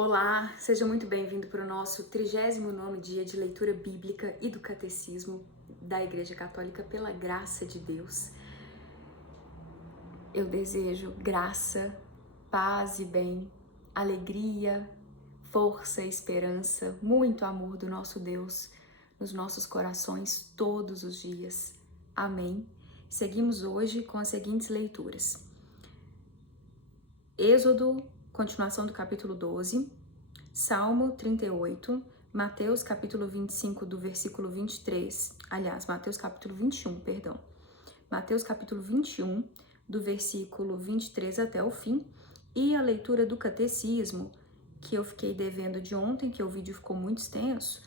Olá, seja muito bem-vindo para o nosso 39º dia de leitura bíblica e do Catecismo da Igreja Católica pela graça de Deus. Eu desejo graça, paz e bem, alegria, força e esperança, muito amor do nosso Deus nos nossos corações todos os dias. Amém. Seguimos hoje com as seguintes leituras. Êxodo, continuação do capítulo 12, Salmo 38, Mateus capítulo 25 do versículo 23, Mateus capítulo 21, perdão. Mateus capítulo 21, do versículo 23 até o fim, e a leitura do catecismo, que eu fiquei devendo de ontem, que o vídeo ficou muito extenso.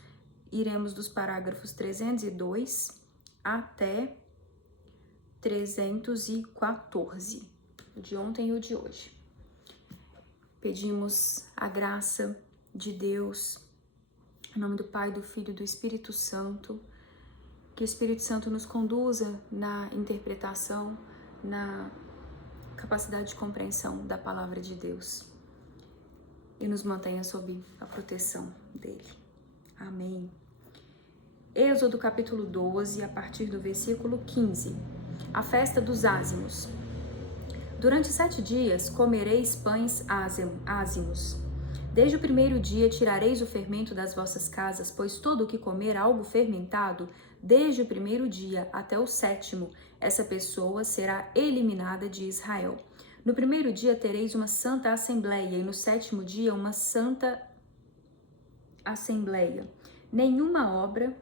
Iremos dos parágrafos 302 até 314, o de ontem e o de hoje. Pedimos a graça de Deus, em nome do Pai, do Filho e do Espírito Santo, que o Espírito Santo nos conduza na interpretação, na capacidade de compreensão da palavra de Deus e nos mantenha sob a proteção dele. Amém. Êxodo capítulo 12, a partir do versículo 15. A festa dos ázimos. Durante 7 dias comereis pães ázimos. Desde o primeiro dia tirareis o fermento das vossas casas, pois todo o que comer algo fermentado, desde o primeiro dia até o 7º, essa pessoa será eliminada de Israel. No primeiro dia tereis uma santa assembleia, e no 7º dia uma santa assembleia. Nenhuma obra...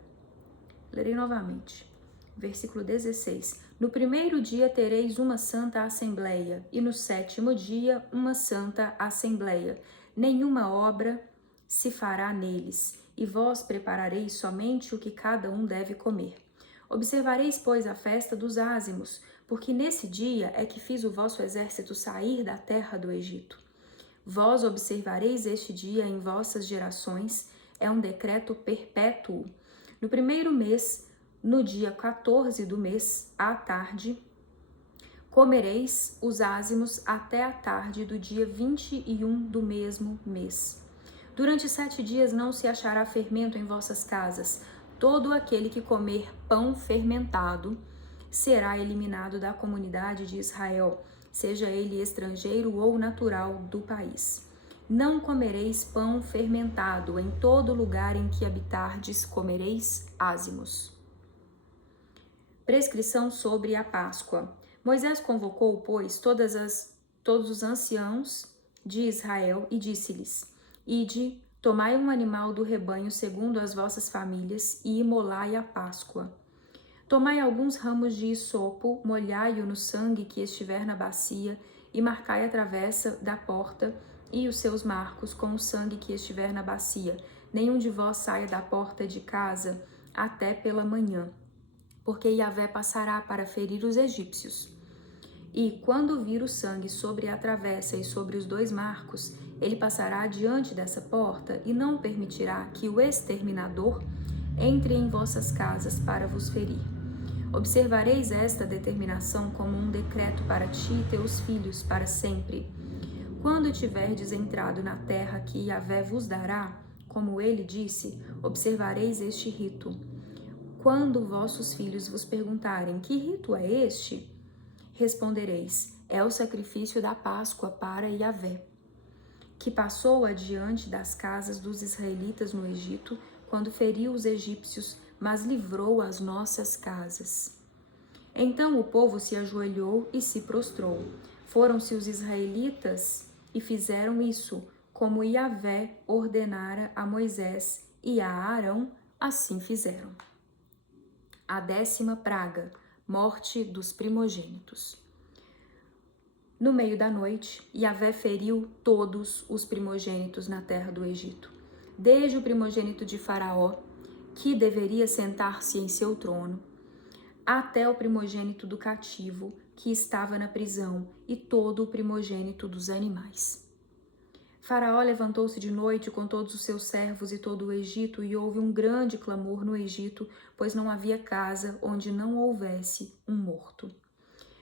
Lerei novamente. Versículo 16. No primeiro dia tereis uma santa assembleia, e no 7º dia uma santa assembleia. Nenhuma obra se fará neles, e vós preparareis somente o que cada um deve comer. Observareis, pois, a festa dos ázimos, porque nesse dia é que fiz o vosso exército sair da terra do Egito. Vós observareis este dia em vossas gerações, é um decreto perpétuo. No primeiro mês, no dia 14 do mês, à tarde, comereis os ázimos até a tarde do dia 21 do mesmo mês. Durante 7 dias não se achará fermento em vossas casas. Todo aquele que comer pão fermentado será eliminado da comunidade de Israel, seja ele estrangeiro ou natural do país. Não comereis pão fermentado, em todo lugar em que habitardes comereis ázimos. Prescrição sobre a Páscoa. Moisés convocou, pois, todos os anciãos de Israel e disse-lhes: Ide, tomai um animal do rebanho segundo as vossas famílias e imolai a Páscoa. Tomai alguns ramos de hisopo, molhai-o no sangue que estiver na bacia e marcai a travessa da porta e os seus marcos com o sangue que estiver na bacia. Nenhum de vós saia da porta de casa até pela manhã, porque Yahvé passará para ferir os egípcios. E quando vir o sangue sobre a travessa e sobre os 2 marcos, ele passará diante dessa porta e não permitirá que o exterminador entre em vossas casas para vos ferir. Observareis esta determinação como um decreto para ti e teus filhos para sempre. Quando tiverdes entrado na terra que Yahvé vos dará, como ele disse, observareis este rito. Quando vossos filhos vos perguntarem: que rito é este? Respondereis: é o sacrifício da Páscoa para Yahvé, que passou adiante das casas dos israelitas no Egito, quando feriu os egípcios, mas livrou as nossas casas. Então o povo se ajoelhou e se prostrou. Foram-se os israelitas e fizeram isso, como Yahvé ordenara a Moisés e a Arão, assim fizeram. A 10ª praga, morte dos primogênitos. No meio da noite, Yahvé feriu todos os primogênitos na terra do Egito, desde o primogênito de Faraó, que deveria sentar-se em seu trono, até o primogênito do cativo, que estava na prisão, e todo o primogênito dos animais. Faraó levantou-se de noite com todos os seus servos e todo o Egito, e houve um grande clamor no Egito, pois não havia casa onde não houvesse um morto.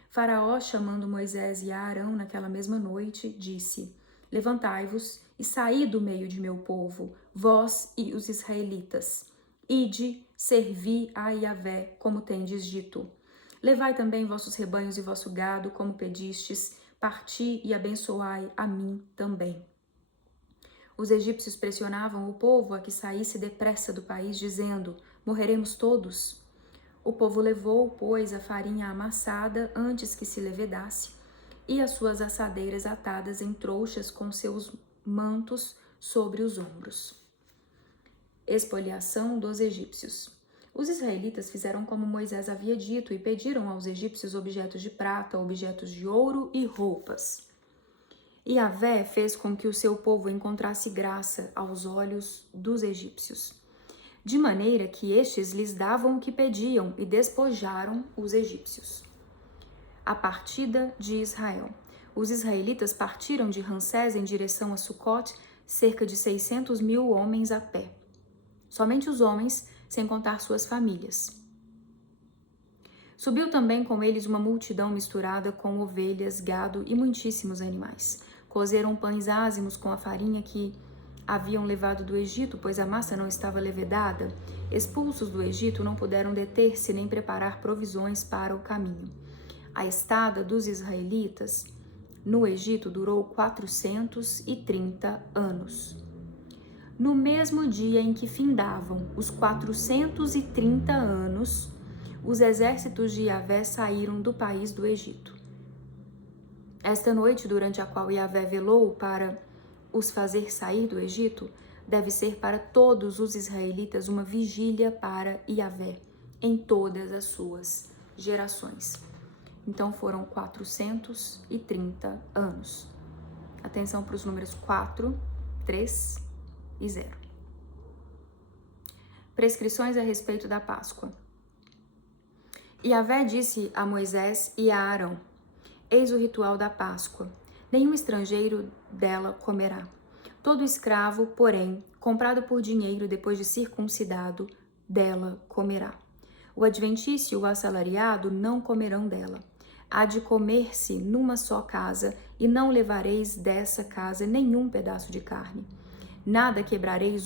Faraó, chamando Moisés e Arão naquela mesma noite, disse: Levantai-vos e saí do meio de meu povo, vós e os israelitas. Ide, servi a Yahvé, como tendes dito. Levai também vossos rebanhos e vosso gado, como pedistes, parti e abençoai a mim também. Os egípcios pressionavam o povo a que saísse depressa do país, dizendo: morreremos todos. O povo levou, pois, a farinha amassada antes que se levedasse, e as suas assadeiras atadas em trouxas com seus mantos sobre os ombros. Expoliação dos egípcios. Os israelitas fizeram como Moisés havia dito e pediram aos egípcios objetos de prata, objetos de ouro e roupas. E Yahvé fez com que o seu povo encontrasse graça aos olhos dos egípcios, de maneira que estes lhes davam o que pediam e despojaram os egípcios. A partida de Israel. Os israelitas partiram de Ramsés em direção a Sucote, cerca de 600.000 homens a pé. Somente os homens, sem contar suas famílias. Subiu também com eles uma multidão misturada com ovelhas, gado e muitíssimos animais. Cozeram pães ázimos com a farinha que haviam levado do Egito, pois a massa não estava levedada. Expulsos do Egito, não puderam deter-se nem preparar provisões para o caminho. A estada dos israelitas no Egito durou 430 anos. No mesmo dia em que findavam os 430 anos, os exércitos de Yahvé saíram do país do Egito. Esta noite, durante a qual Yahvé velou para os fazer sair do Egito, deve ser para todos os israelitas uma vigília para Yahvé, em todas as suas gerações. Então foram 430 anos. Atenção para os números 4, 3 e 0. Prescrições a respeito da Páscoa. Yahvé disse a Moisés e a Arão: eis o ritual da Páscoa. Nenhum estrangeiro dela comerá. Todo escravo, porém, comprado por dinheiro depois de circuncidado, dela comerá. O adventício e o assalariado não comerão dela. Há de comer-se numa só casa, e não levareis dessa casa nenhum pedaço de carne. Nada quebrareis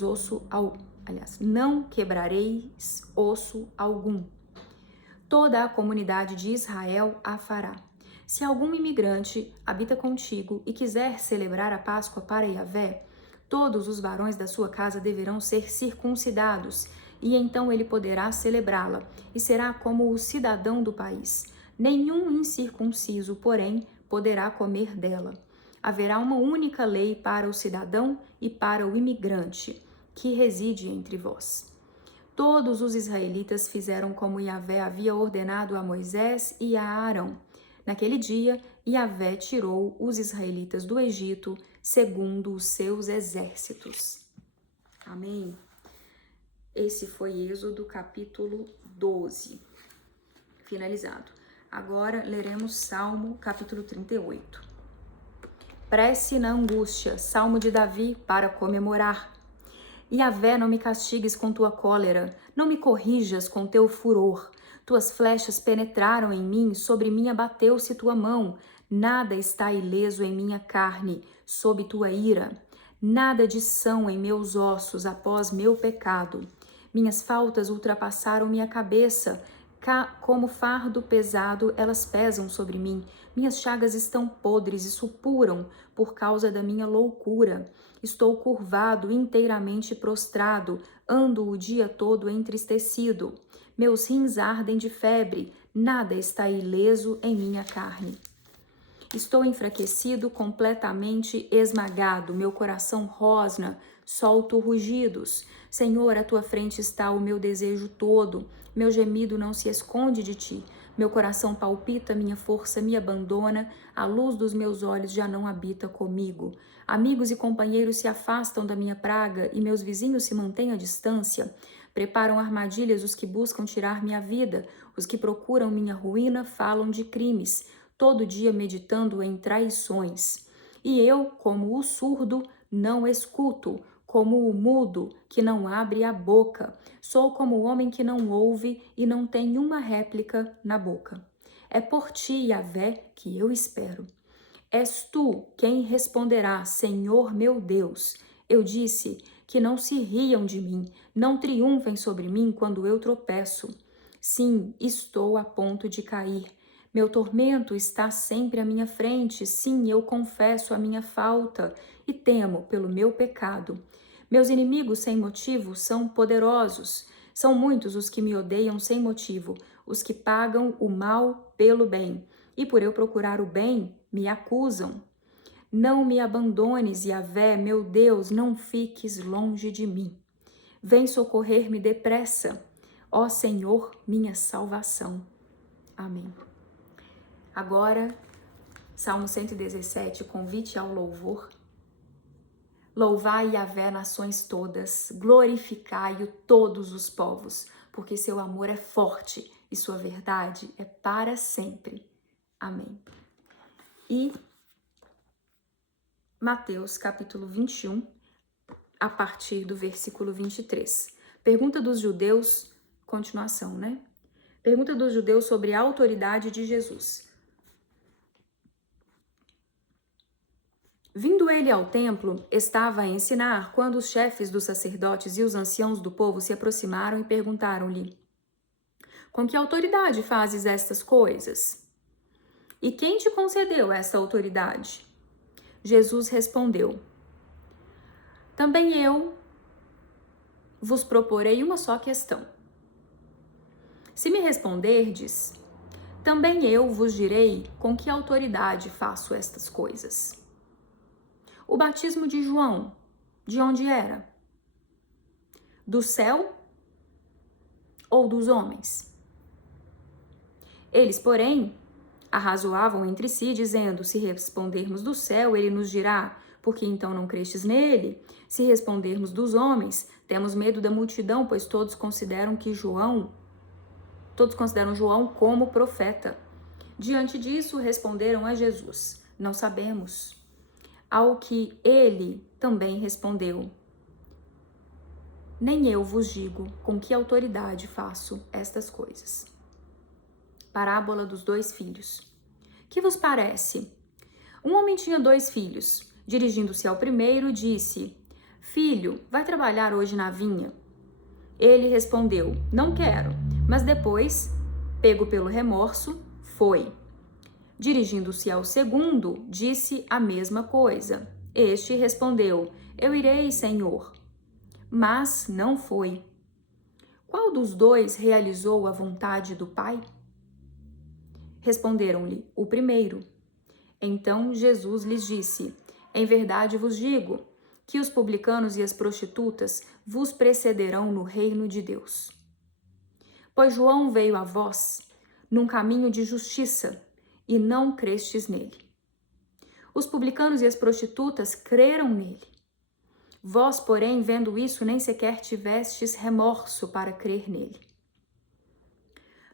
não quebrareis osso algum. Toda a comunidade de Israel a fará. Se algum imigrante habita contigo e quiser celebrar a Páscoa para Yahvé, todos os varões da sua casa deverão ser circuncidados, e então ele poderá celebrá-la, e será como o cidadão do país. Nenhum incircunciso, porém, poderá comer dela. Haverá uma única lei para o cidadão e para o imigrante, que reside entre vós. Todos os israelitas fizeram como Yahvé havia ordenado a Moisés e a Arão. Naquele dia, Yahvé tirou os israelitas do Egito, segundo os seus exércitos. Amém? Esse foi Êxodo capítulo 12. Finalizado. Agora leremos Salmo capítulo 38. Prece na angústia, Salmo de Davi para comemorar. Yahvé, não me castigues com tua cólera, não me corrijas com teu furor. Tuas flechas penetraram em mim, sobre mim abateu-se tua mão. Nada está ileso em minha carne, sob tua ira. Nada de são em meus ossos após meu pecado. Minhas faltas ultrapassaram minha cabeça, como fardo pesado elas pesam sobre mim. Minhas chagas estão podres e supuram por causa da minha loucura. Estou curvado, inteiramente prostrado, ando o dia todo entristecido. Meus rins ardem de febre, nada está ileso em minha carne. Estou enfraquecido, completamente esmagado, meu coração rosna, solto rugidos. Senhor, à tua frente está o meu desejo todo, meu gemido não se esconde de ti. Meu coração palpita, minha força me abandona, a luz dos meus olhos já não habita comigo. Amigos e companheiros se afastam da minha praga e meus vizinhos se mantêm à distância. Preparam armadilhas os que buscam tirar minha vida, os que procuram minha ruína falam de crimes, todo dia meditando em traições. E eu, como o surdo, não escuto, como o mudo que não abre a boca. Sou como o homem que não ouve e não tem uma réplica na boca. É por ti, Yahvé, que eu espero. És tu quem responderá, Senhor meu Deus. Eu disse que não se riam de mim, não triunfem sobre mim quando eu tropeço. Sim, estou a ponto de cair. Meu tormento está sempre à minha frente. Sim, eu confesso a minha falta e temo pelo meu pecado. Meus inimigos sem motivo são poderosos. São muitos os que me odeiam sem motivo, os que pagam o mal pelo bem. E por eu procurar o bem, me acusam. Não me abandones, Yahvé, meu Deus, não fiques longe de mim. Vem socorrer-me depressa, ó Senhor, minha salvação. Amém. Agora, Salmo 117, convite ao louvor. Louvai Yahvé, nações todas, glorificai-o todos os povos, porque seu amor é forte e sua verdade é para sempre. Amém. E Mateus capítulo 21, a partir do versículo 23. Pergunta dos judeus, continuação, né? Pergunta dos judeus sobre a autoridade de Jesus. Vindo ele ao templo, estava a ensinar quando os chefes dos sacerdotes e os anciãos do povo se aproximaram e perguntaram-lhe: Com que autoridade fazes estas coisas? E quem te concedeu esta autoridade? Jesus respondeu: Também eu vos proporei uma só questão. Se me responderdes, também eu vos direi com que autoridade faço estas coisas. O batismo de João, de onde era? Do céu ou dos homens? Eles, porém, arrazoavam entre si, dizendo: Se respondermos do céu, ele nos dirá: Por que então não crestes nele? Se respondermos dos homens, temos medo da multidão, pois todos consideram João como profeta. Diante disso, responderam a Jesus: Não sabemos. Ao que ele também respondeu: Nem eu vos digo com que autoridade faço estas coisas. Parábola dos 2 filhos. Que vos parece? Um homem tinha 2 filhos. Dirigindo-se ao primeiro, disse: Filho, vai trabalhar hoje na vinha? Ele respondeu: Não quero. Mas depois, pego pelo remorso, foi. Dirigindo-se ao segundo, disse a mesma coisa. Este respondeu: Eu irei, Senhor. Mas não foi. Qual dos 2 realizou a vontade do Pai? Responderam-lhe: O primeiro. Então Jesus lhes disse: Em verdade vos digo que os publicanos e as prostitutas vos precederão no reino de Deus. Pois João veio a vós num caminho de justiça, e não crestes nele. Os publicanos e as prostitutas creram nele. Vós, porém, vendo isso, nem sequer tivestes remorso para crer nele.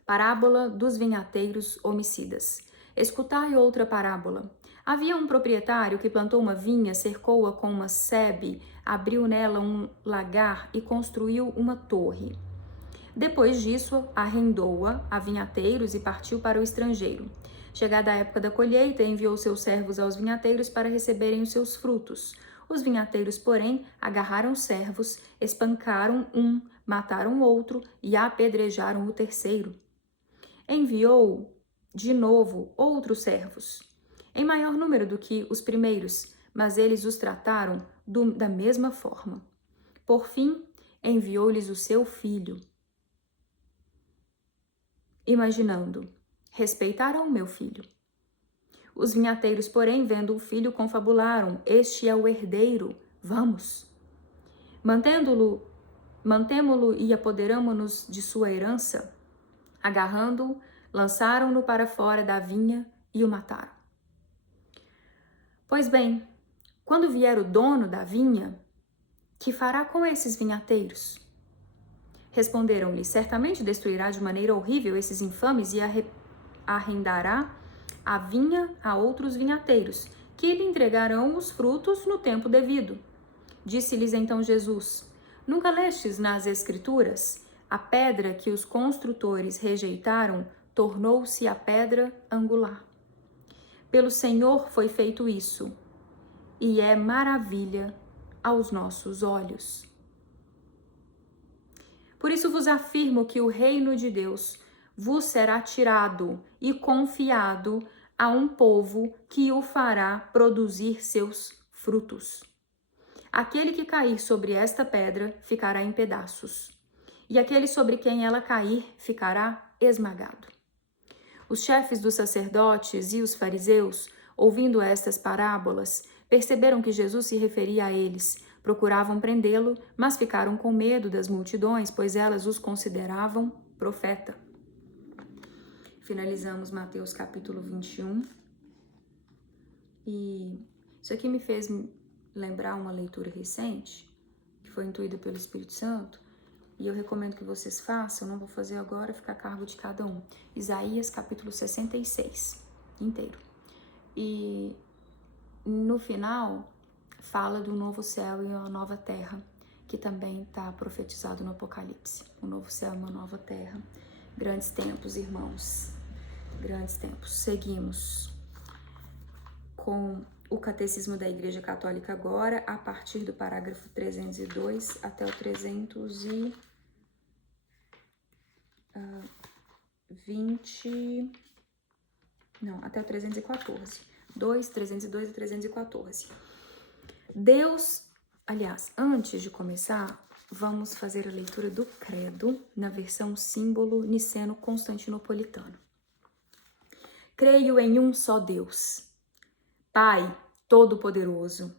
Parábola dos vinhateiros homicidas. Escutai outra parábola. Havia um proprietário que plantou uma vinha, cercou-a com uma sebe, abriu nela um lagar e construiu uma torre. Depois disso, arrendou-a a vinhateiros e partiu para o estrangeiro. Chegada a época da colheita, enviou seus servos aos vinhateiros para receberem os seus frutos. Os vinhateiros, porém, agarraram os servos, espancaram um, mataram outro e apedrejaram o terceiro. Enviou de novo outros servos, em maior número do que os primeiros, mas eles os trataram da mesma forma. Por fim, enviou-lhes o seu filho, imaginando: respeitarão meu filho. Os vinhateiros, porém, vendo o filho, confabularam: Este é o herdeiro, vamos. Mantemo-lo e apoderamo-nos de sua herança. Agarrando-o, lançaram-no para fora da vinha e o mataram. Pois bem, quando vier o dono da vinha, que fará com esses vinhateiros? Responderam-lhe: Certamente destruirá de maneira horrível esses infames e arrendará a vinha a outros vinhateiros, que lhe entregarão os frutos no tempo devido. Disse-lhes então Jesus: Nunca lestes nas Escrituras? A pedra que os construtores rejeitaram tornou-se a pedra angular. Pelo Senhor foi feito isso, e é maravilha aos nossos olhos. Por isso vos afirmo que o reino de Deus vos será tirado e confiado a um povo que o fará produzir seus frutos. Aquele que cair sobre esta pedra ficará em pedaços, e aquele sobre quem ela cair ficará esmagado. Os chefes dos sacerdotes e os fariseus, ouvindo estas parábolas, perceberam que Jesus se referia a eles. Procuravam prendê-lo, mas ficaram com medo das multidões, pois elas os consideravam profeta. Finalizamos Mateus capítulo 21. E isso aqui me fez lembrar uma leitura recente, que foi intuída pelo Espírito Santo, e eu recomendo que vocês façam, não vou fazer agora, fica a cargo de cada um. Isaías capítulo 66, inteiro. E no final fala do novo céu e uma nova terra, que também está profetizado no Apocalipse. Um novo céu e uma nova terra. Grandes tempos, irmãos. Grandes tempos. Seguimos com o Catecismo da Igreja Católica agora, a partir do parágrafo 302 até o até o 314. 302 e 314. Antes de começar, vamos fazer a leitura do Credo na versão símbolo niceno-constantinopolitano. Creio em um só Deus, Pai Todo-Poderoso,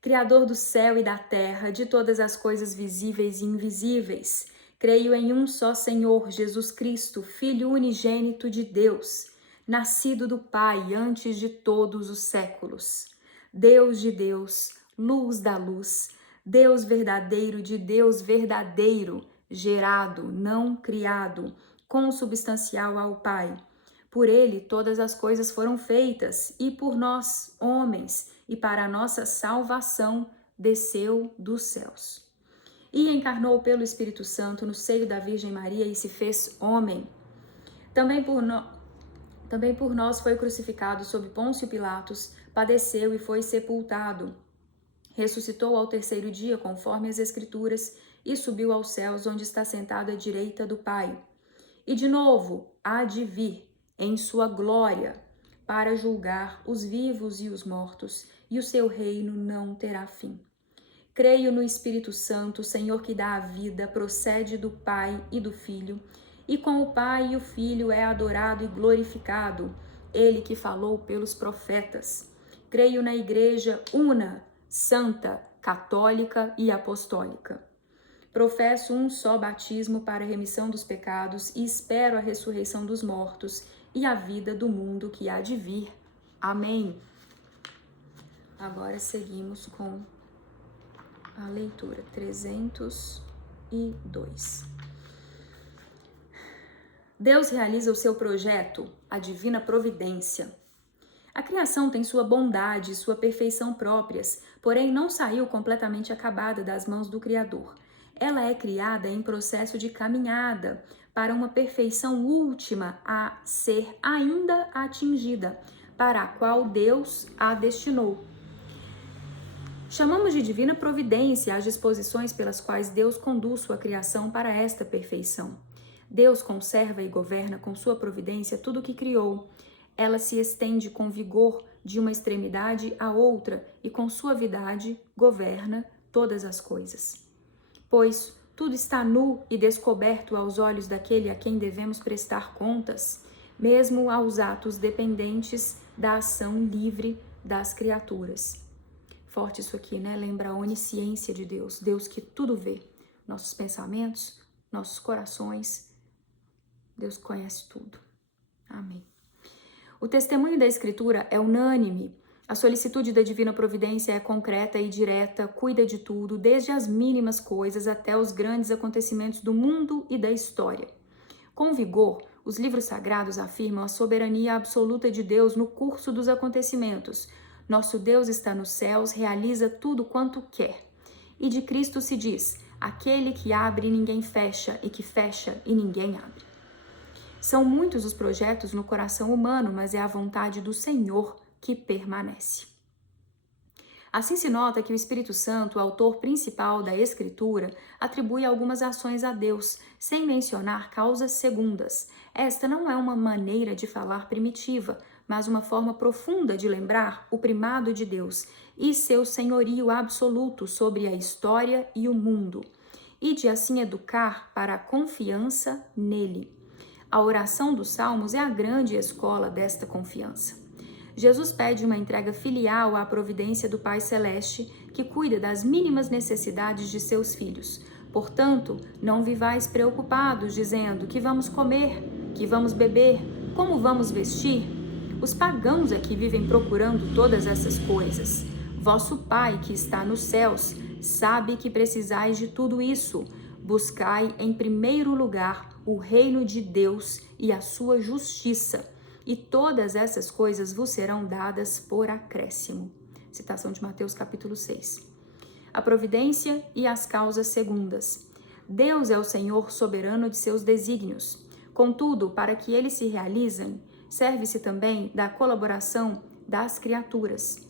Criador do céu e da terra, de todas as coisas visíveis e invisíveis. Creio em um só Senhor, Jesus Cristo, Filho unigênito de Deus, nascido do Pai antes de todos os séculos. Deus de Deus, luz da luz, Deus verdadeiro de Deus verdadeiro, gerado, não criado, consubstancial ao Pai. Por ele todas as coisas foram feitas, e por nós, homens, e para a nossa salvação, desceu dos céus. E encarnou pelo Espírito Santo no seio da Virgem Maria e se fez homem. Também por nós foi crucificado sob Pôncio Pilatos, padeceu e foi sepultado. Ressuscitou ao terceiro dia, conforme as Escrituras, e subiu aos céus, onde está sentado à direita do Pai. E de novo há de vir em sua glória para julgar os vivos e os mortos, e o seu reino não terá fim. Creio no Espírito Santo, Senhor que dá a vida, procede do Pai e do Filho, e com o Pai e o Filho é adorado e glorificado, ele que falou pelos profetas. Creio na Igreja una, santa, católica e apostólica. Professo um só batismo para a remissão dos pecados e espero a ressurreição dos mortos e a vida do mundo que há de vir. Amém. Agora seguimos com a leitura 302. Deus realiza o seu projeto, a divina providência. A criação tem sua bondade e sua perfeição próprias, porém não saiu completamente acabada das mãos do Criador. Ela é criada em processo de caminhada para uma perfeição última a ser ainda atingida, para a qual Deus a destinou. Chamamos de divina providência as disposições pelas quais Deus conduz sua criação para esta perfeição. Deus conserva e governa com sua providência tudo o que criou. Ela se estende com vigor de uma extremidade à outra e com suavidade governa todas as coisas. Pois tudo está nu e descoberto aos olhos daquele a quem devemos prestar contas, mesmo aos atos dependentes da ação livre das criaturas. Forte isso aqui, né? Lembra a onisciência de Deus, Deus que tudo vê, nossos pensamentos, nossos corações, Deus conhece tudo. Amém. O testemunho da Escritura é unânime. A solicitude da divina providência é concreta e direta, cuida de tudo, desde as mínimas coisas até os grandes acontecimentos do mundo e da história. Com vigor, os livros sagrados afirmam a soberania absoluta de Deus no curso dos acontecimentos. Nosso Deus está nos céus, realiza tudo quanto quer. E de Cristo se diz, aquele que abre e ninguém fecha, e que fecha e ninguém abre. São muitos os projetos no coração humano, mas é a vontade do Senhor que permanece. Assim se nota que o Espírito Santo, o autor principal da Escritura, atribui algumas ações a Deus, sem mencionar causas segundas. Esta não é uma maneira de falar primitiva, mas uma forma profunda de lembrar o primado de Deus e seu senhorio absoluto sobre a história e o mundo, e de assim educar para a confiança nele. A oração dos Salmos é a grande escola desta confiança. Jesus pede uma entrega filial à providência do Pai Celeste, que cuida das mínimas necessidades de seus filhos. Portanto, não vivais preocupados, dizendo que vamos comer, que vamos beber, como vamos vestir. Os pagãos é que vivem procurando todas essas coisas. Vosso Pai, que está nos céus, sabe que precisais de tudo isso. Buscai em primeiro lugar o reino de Deus e a sua justiça, e todas essas coisas vos serão dadas por acréscimo. Citação de Mateus capítulo 6. A providência e as causas segundas. Deus é o Senhor soberano de seus desígnios. Contudo, para que eles se realizem, serve-se também da colaboração das criaturas.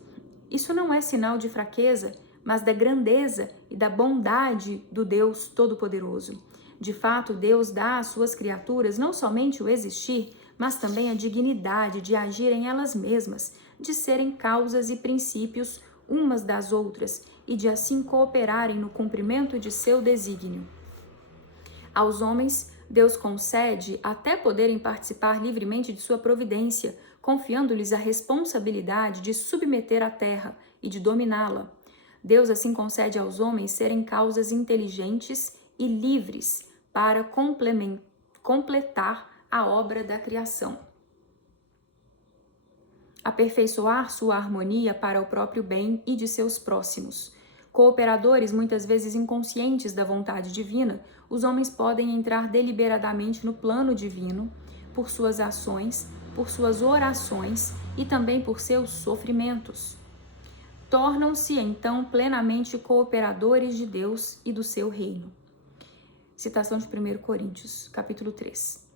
Isso não é sinal de fraqueza, mas da grandeza e da bondade do Deus Todo-Poderoso. De fato, Deus dá às suas criaturas não somente o existir, mas também a dignidade de agirem elas mesmas, de serem causas e princípios umas das outras e de assim cooperarem no cumprimento de seu desígnio. Aos homens, Deus concede até poderem participar livremente de sua providência, confiando-lhes a responsabilidade de submeter a terra e de dominá-la. Deus assim concede aos homens serem causas inteligentes e livres para completar a obra da criação. Aperfeiçoar sua harmonia para o próprio bem e de seus próximos. Cooperadores muitas vezes inconscientes da vontade divina, os homens podem entrar deliberadamente no plano divino por suas ações, por suas orações e também por seus sofrimentos. Tornam-se então plenamente cooperadores de Deus e do seu reino. Citação de 1 Coríntios, capítulo 3.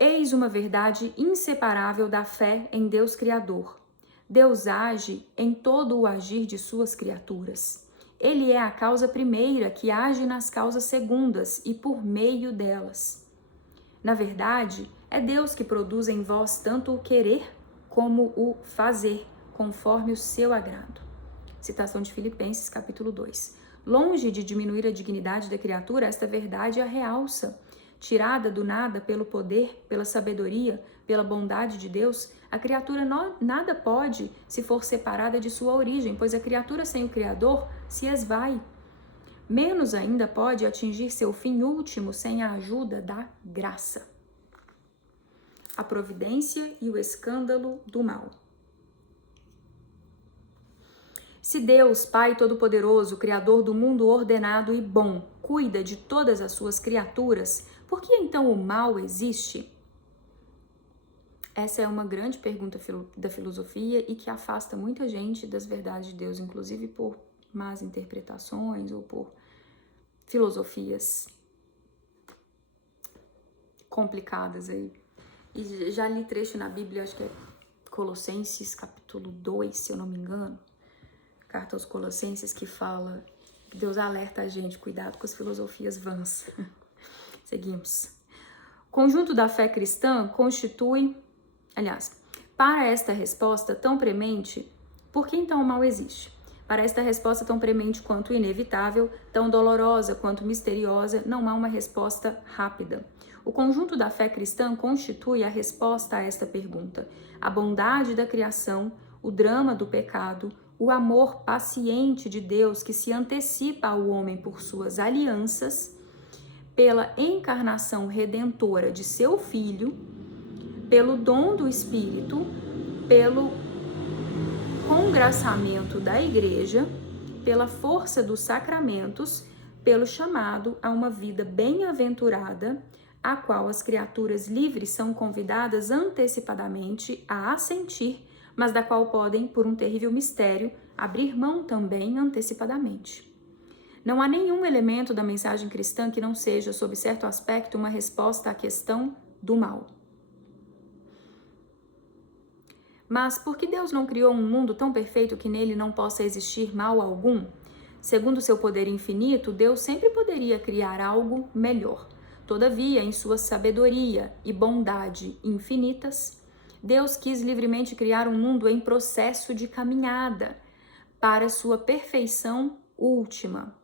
Eis uma verdade inseparável da fé em Deus Criador. Deus age em todo o agir de suas criaturas. Ele é a causa primeira que age nas causas segundas e por meio delas. Na verdade, é Deus que produz em vós tanto o querer como o fazer, conforme o seu agrado. Citação de Filipenses, capítulo 2. Longe de diminuir a dignidade da criatura, esta verdade a realça. Tirada do nada pelo poder, pela sabedoria, pela bondade de Deus, a criatura nada pode se for separada de sua origem, pois a criatura sem o Criador se esvai. Menos ainda pode atingir seu fim último sem a ajuda da graça. A providência e o escândalo do mal. Se Deus, Pai Todo-Poderoso, Criador do mundo ordenado e bom, cuida de todas as suas criaturas, por que então o mal existe? Essa é uma grande pergunta da filosofia e que afasta muita gente das verdades de Deus, inclusive por más interpretações ou por filosofias complicadas aí. E já li trecho na Bíblia, acho que é Colossenses capítulo 2, se eu não me engano, carta aos Colossenses, que fala, Deus alerta a gente, cuidado com as filosofias vãs. Seguimos. Conjunto da fé cristã constitui, para esta resposta tão premente, por que então o mal existe? Para esta resposta tão premente quanto inevitável, tão dolorosa quanto misteriosa, não há uma resposta rápida. O conjunto da fé cristã constitui a resposta a esta pergunta. A bondade da criação, o drama do pecado, o amor paciente de Deus que se antecipa ao homem por suas alianças, pela encarnação redentora de seu Filho, pelo dom do Espírito, pelo congraçamento da Igreja, pela força dos sacramentos, pelo chamado a uma vida bem-aventurada, a qual as criaturas livres são convidadas antecipadamente a assentir, mas da qual podem, por um terrível mistério, abrir mão também antecipadamente. Não há nenhum elemento da mensagem cristã que não seja, sob certo aspecto, uma resposta à questão do mal. Mas por que Deus não criou um mundo tão perfeito que nele não possa existir mal algum? Segundo seu poder infinito, Deus sempre poderia criar algo melhor. Todavia, em sua sabedoria e bondade infinitas, Deus quis livremente criar um mundo em processo de caminhada para sua perfeição última.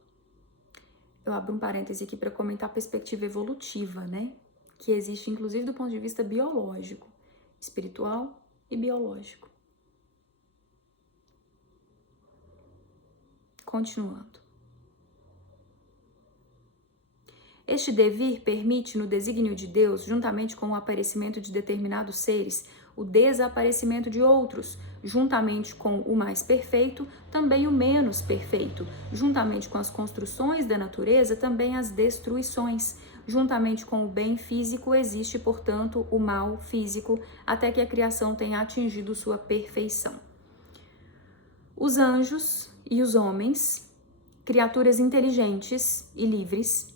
Eu abro um parêntese aqui para comentar a perspectiva evolutiva, né? Que existe inclusive do ponto de vista biológico, espiritual e biológico. Continuando. Este devir permite, no desígnio de Deus, juntamente com o aparecimento de determinados seres, o desaparecimento de outros, juntamente com o mais perfeito, também o menos perfeito, juntamente com as construções da natureza, também as destruições. Juntamente com o bem físico, existe, portanto, o mal físico, até que a criação tenha atingido sua perfeição. Os anjos e os homens, criaturas inteligentes e livres,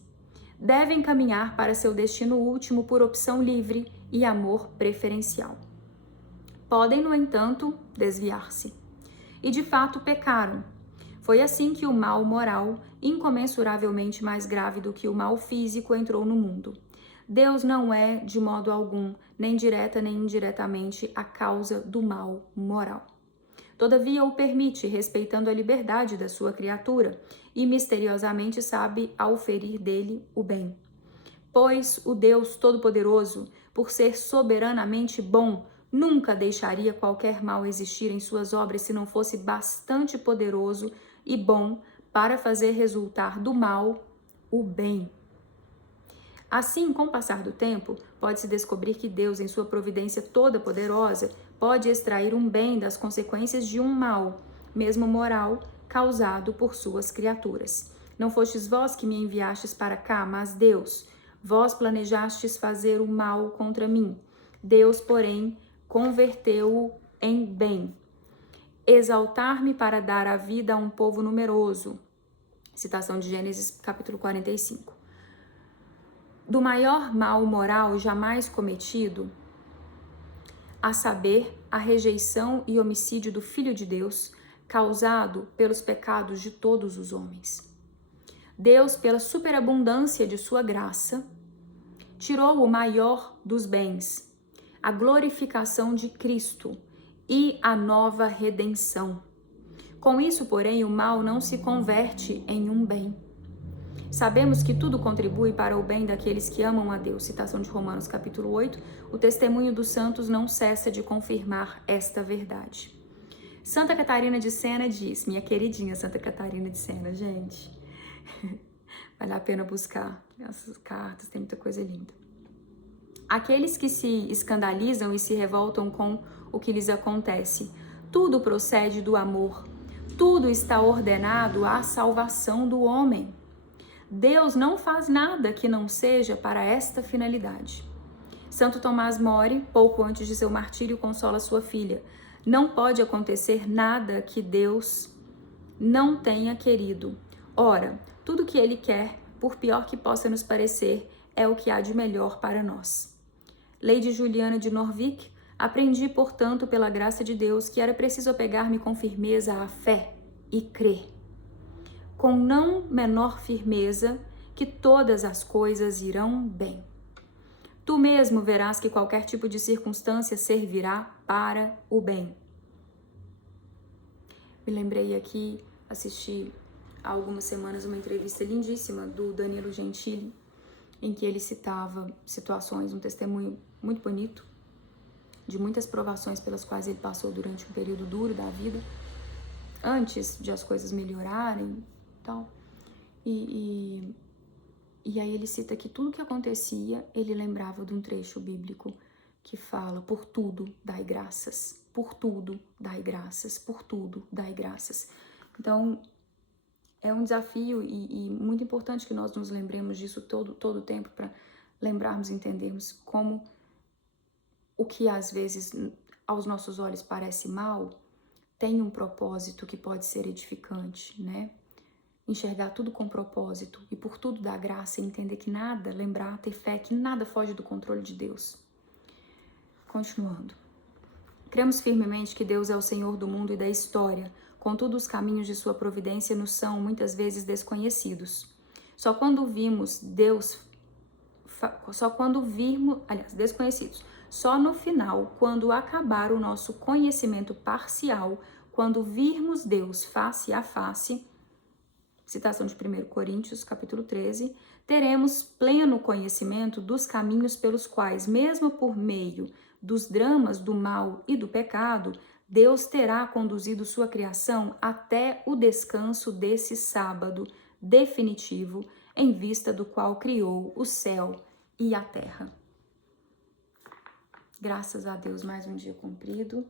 devem caminhar para seu destino último por opção livre e amor preferencial. Podem, no entanto, desviar-se. E de fato pecaram. Foi assim que o mal moral, incomensuravelmente mais grave do que o mal físico, entrou no mundo. Deus não é, de modo algum, nem direta nem indiretamente, a causa do mal moral. Todavia o permite, respeitando a liberdade da sua criatura, e misteriosamente sabe auferir dele o bem. Pois o Deus Todo-Poderoso, por ser soberanamente bom, nunca deixaria qualquer mal existir em suas obras se não fosse bastante poderoso e bom para fazer resultar do mal o bem. Assim, com o passar do tempo, pode-se descobrir que Deus, em sua providência toda poderosa, pode extrair um bem das consequências de um mal, mesmo moral, causado por suas criaturas. Não fostes vós que me enviastes para cá, mas Deus. Vós planejastes fazer o mal contra mim. Deus, porém, converteu-o em bem. Exaltar-me para dar a vida a um povo numeroso. Citação de Gênesis, capítulo 45. Do maior mal moral jamais cometido, a saber, a rejeição e homicídio do Filho de Deus, causado pelos pecados de todos os homens. Deus, pela superabundância de sua graça, tirou o maior dos bens, a glorificação de Cristo e a nova redenção. Com isso, porém, o mal não se converte em um bem. Sabemos que tudo contribui para o bem daqueles que amam a Deus. Citação de Romanos, capítulo 8. O testemunho dos santos não cessa de confirmar esta verdade. Santa Catarina de Sena diz, minha queridinha Santa Catarina de Sena, gente, vale a pena buscar essas cartas, tem muita coisa linda. Aqueles que se escandalizam e se revoltam com o que lhes acontece, tudo procede do amor, tudo está ordenado à salvação do homem. Deus não faz nada que não seja para esta finalidade. Santo Tomás More, pouco antes de seu martírio, consola sua filha. Não pode acontecer nada que Deus não tenha querido. Ora, tudo que Ele quer, por pior que possa nos parecer, é o que há de melhor para nós. Lady Juliana de Norwich, aprendi, portanto, pela graça de Deus, que era preciso apegar-me com firmeza à fé e crer. Com não menor firmeza, que todas as coisas irão bem. Tu mesmo verás que qualquer tipo de circunstância servirá para o bem. Me lembrei aqui, assisti há algumas semanas uma entrevista lindíssima do Danilo Gentili, em que ele citava situações, um testemunho muito bonito, de muitas provações pelas quais ele passou durante um período duro da vida, antes de as coisas melhorarem, tal. E aí ele cita que tudo que acontecia, ele lembrava de um trecho bíblico que fala: por tudo dai graças, por tudo dai graças, por tudo dai graças. Então, é um desafio e muito importante que nós nos lembremos disso todo o tempo, para lembrarmos e entendermos como o que às vezes aos nossos olhos parece mal tem um propósito que pode ser edificante, né? enxergar tudo com propósito e por tudo dar graça e entender que nada, lembrar, ter fé que nada foge do controle de Deus. Continuando. Cremos firmemente que Deus é o Senhor do mundo e da história, contudo os caminhos de sua providência nos são muitas vezes desconhecidos. Só quando virmos, desconhecidos. Só no final, quando acabar o nosso conhecimento parcial, quando virmos Deus face a face, citação de 1 Coríntios, capítulo 13, teremos pleno conhecimento dos caminhos pelos quais, mesmo por meio dos dramas do mal e do pecado, Deus terá conduzido sua criação até o descanso desse sábado definitivo, em vista do qual criou o céu e a terra. Graças a Deus, mais um dia cumprido.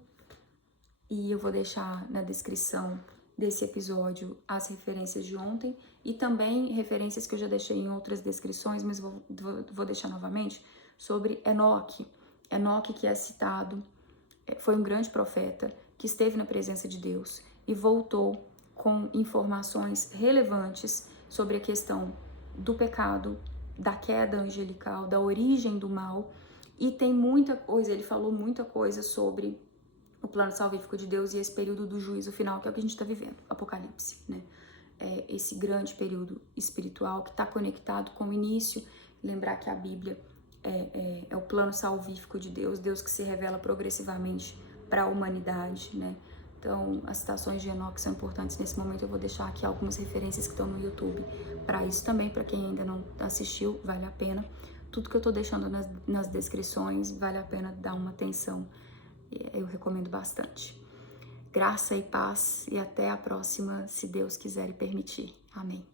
E eu vou deixar na descrição desse episódio as referências de ontem e também referências que eu já deixei em outras descrições, mas vou deixar novamente, sobre Enoque. Enoque, que é citado, foi um grande profeta que esteve na presença de Deus e voltou com informações relevantes sobre a questão do pecado, da queda angelical, da origem do mal, e tem muita coisa, ele falou muita coisa sobre o plano salvífico de Deus e esse período do juízo final, que é o que a gente está vivendo, Apocalipse, né? É esse grande período espiritual que está conectado com o início. Lembrar que a Bíblia é o plano salvífico de Deus, Deus que se revela progressivamente para a humanidade, né? Então, as citações de Enoque são importantes nesse momento. Eu vou deixar aqui algumas referências que estão no YouTube para isso também, para quem ainda não assistiu, vale a pena. Tudo que eu tô deixando nas descrições, vale a pena dar uma atenção. Eu recomendo bastante. Graça e paz e até a próxima, se Deus quiser e permitir. Amém.